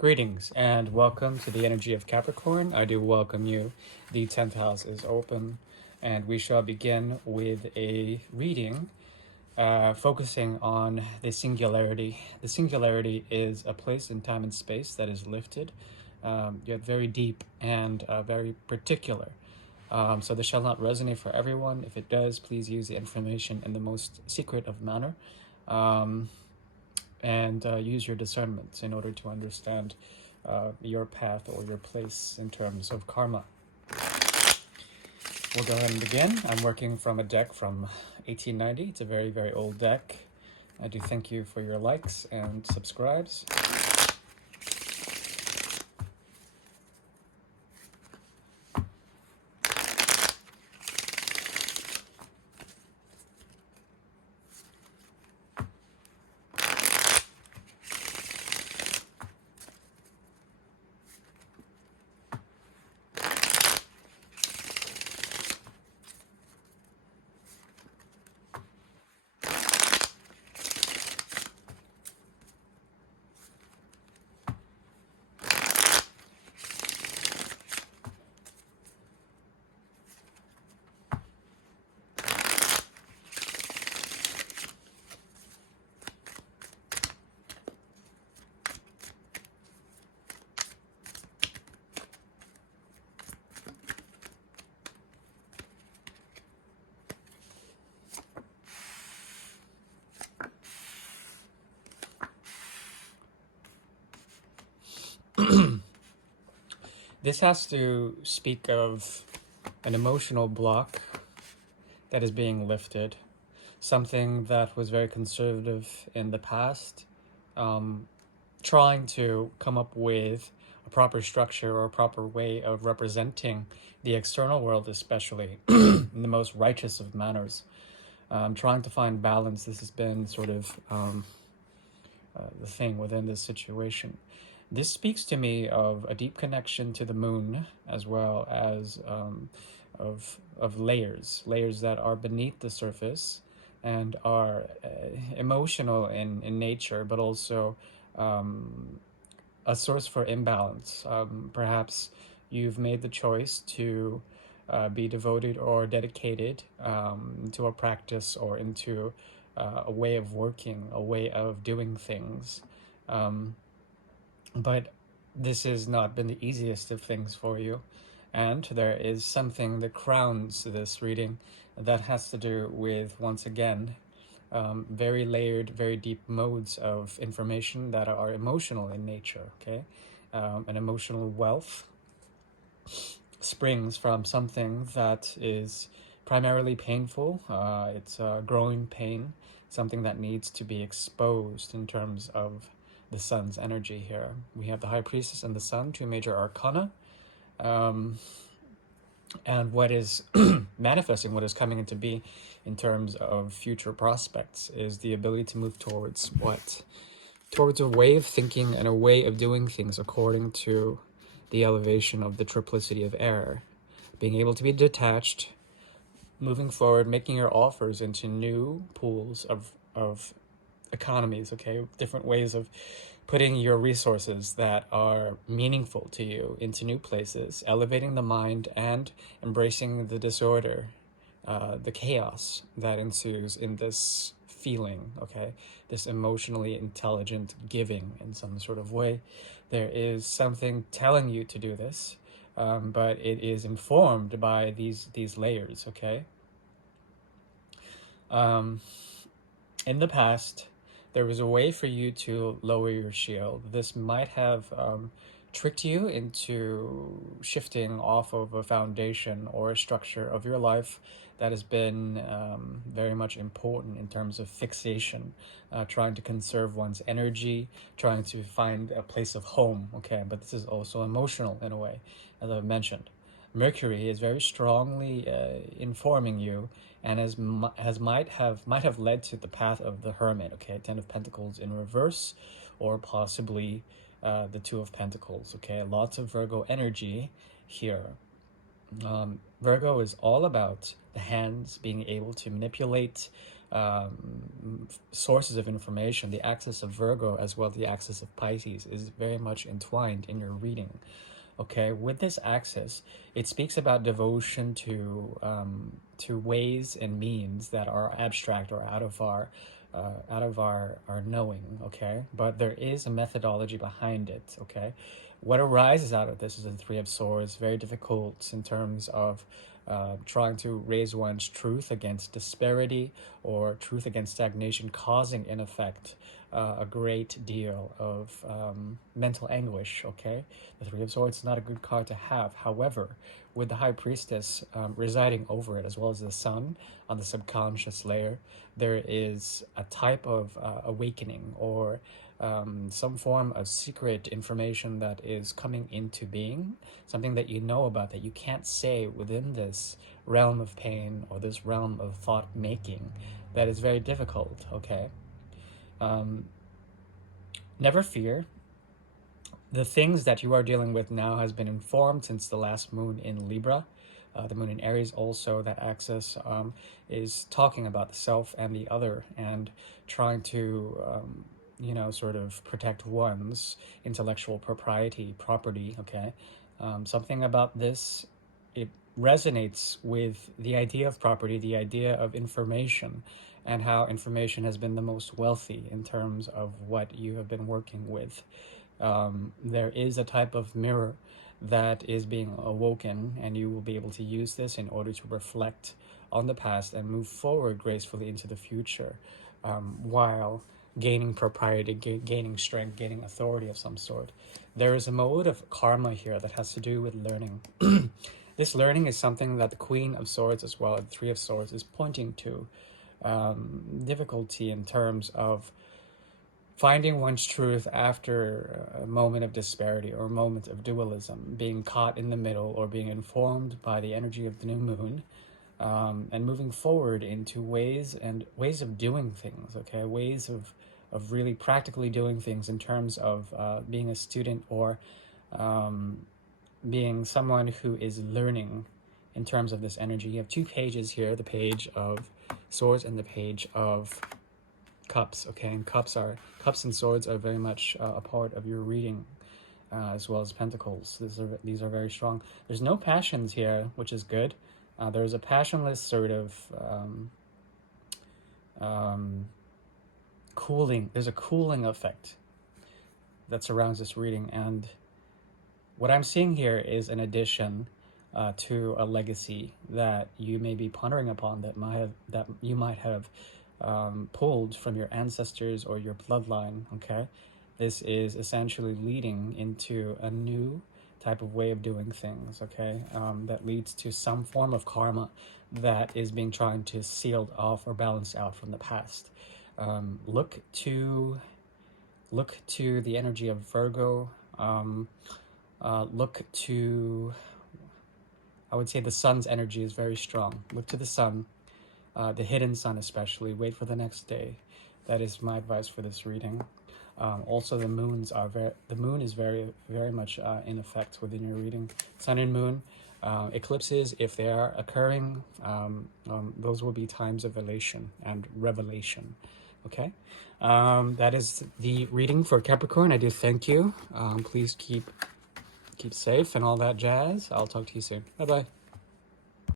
Greetings and welcome to the energy of Capricorn. I do welcome you. The 10th house is open, and we shall begin with a reading focusing on the singularity. The singularity is a place in time and space that is lifted, yet very deep and very particular. So this shall not resonate for everyone. If it does, please use the information in the most secret of manner. And use your discernment in order to understand your path or your place in terms of karma. We'll go ahead and begin. I'm working from a deck from 1890. It's a very, very old deck. I do thank you for your likes and subscribes. This has to speak of an emotional block that is being lifted, something that was very conservative in the past, trying to come up with a proper structure or a proper way of representing the external world, especially in the most righteous of manners. Trying to find balance. This has been sort of the thing within this situation. This speaks to me of a deep connection to the moon, as well as of layers that are beneath the surface and are emotional in nature, but also a source for imbalance. Perhaps you've made the choice to be devoted or dedicated to a practice or into a way of working, a way of doing things. But this has not been the easiest of things for you. And there is something that crowns this reading that has to do with, once again, very layered, very deep modes of information that are emotional in nature, okay? An emotional wealth springs from something that is primarily painful. It's a growing pain, something that needs to be exposed in terms of the sun's energy here. We have the High Priestess and the Sun, two major arcana. And what is manifesting, what is coming into being in terms of future prospects is the ability to move towards what? Towards a way of thinking and a way of doing things according to the elevation of the triplicity of air. Being able to be detached, moving forward, making your offers into new pools of economies, okay? Different ways of putting your resources that are meaningful to you into new places, elevating the mind and embracing the disorder, the chaos that ensues in this feeling, okay? This emotionally intelligent giving in some sort of way. There is something telling you to do this, but it is informed by these layers, okay? In the past, there was a way for you to lower your shield. This might have tricked you into shifting off of a foundation or a structure of your life that has been very much important in terms of fixation, trying to conserve one's energy, trying to find a place of home, okay? But this is also emotional in a way, as I've mentioned. Mercury is very strongly informing you, and might have led to the path of the Hermit. Okay, Ten of Pentacles in reverse, or possibly the Two of Pentacles. Okay, lots of Virgo energy here. Virgo is all about the hands being able to manipulate, sources of information. The axis of Virgo as well as the axis of Pisces is very much entwined in your reading. Okay, with this axis, it speaks about devotion to ways and means that are abstract or out of our knowing. Okay, but there is a methodology behind it. Okay, what arises out of this is the Three of Swords. Very difficult in terms of trying to raise one's truth against disparity or truth against stagnation, causing in effect a great deal of mental anguish. Okay, the Three of Swords is not a good card to have. However, with the High Priestess residing over it, as well as the Sun on the subconscious layer, there is a type of awakening or some form of secret information that is coming into being, something that you know about that you can't say within this realm of pain or this realm of thought making, that is very difficult. Okay, never fear. The things that you are dealing with now has been informed since the last moon in Libra. The moon in Aries also, that axis is talking about the self and the other, and trying to sort of protect one's intellectual property. Okay, something about this, it resonates with the idea of property, the idea of information, and how information has been the most wealthy in terms of what you have been working with. There is a type of mirror that is being awoken, and you will be able to use this in order to reflect on the past and move forward gracefully into the future, while gaining propriety, gaining strength, gaining authority of some sort. There is a mode of karma here that has to do with learning. This learning is something that the Queen of Swords as well as the Three of Swords is pointing to. Difficulty in terms of finding one's truth after a moment of disparity or a moment of dualism, being caught in the middle or being informed by the energy of the new moon, and moving forward into ways of doing things. Okay, ways of really practically doing things in terms of being a student or being someone who is learning in terms of this energy. You have two pages here, the page of Swords and the page of Cups. Okay, and cups and swords are very much a part of your reading, as well as pentacles. These are very strong. There's no passions here, which is good. There's a passionless sort of cooling. There's a cooling effect that surrounds this reading, and what I'm seeing here is an addition to a legacy that you may be pondering upon, that you might have pulled from your ancestors or your bloodline. Okay, this is essentially leading into a new type of way of doing things. Okay, that leads to some form of karma that is being trying to sealed off or balanced out from the past. Look to the energy of Virgo. Look to, I would say, the sun's energy is very strong. Look to the sun. The hidden sun especially. Wait for the next day. That is my advice for this reading. Also, the moon is very, very much in effect within your reading. Sun and moon eclipses, if they are occurring, those will be times of elation and revelation. Okay, that is the reading for Capricorn. I do thank you. Please keep safe and all that jazz. I'll talk to you soon. Bye bye.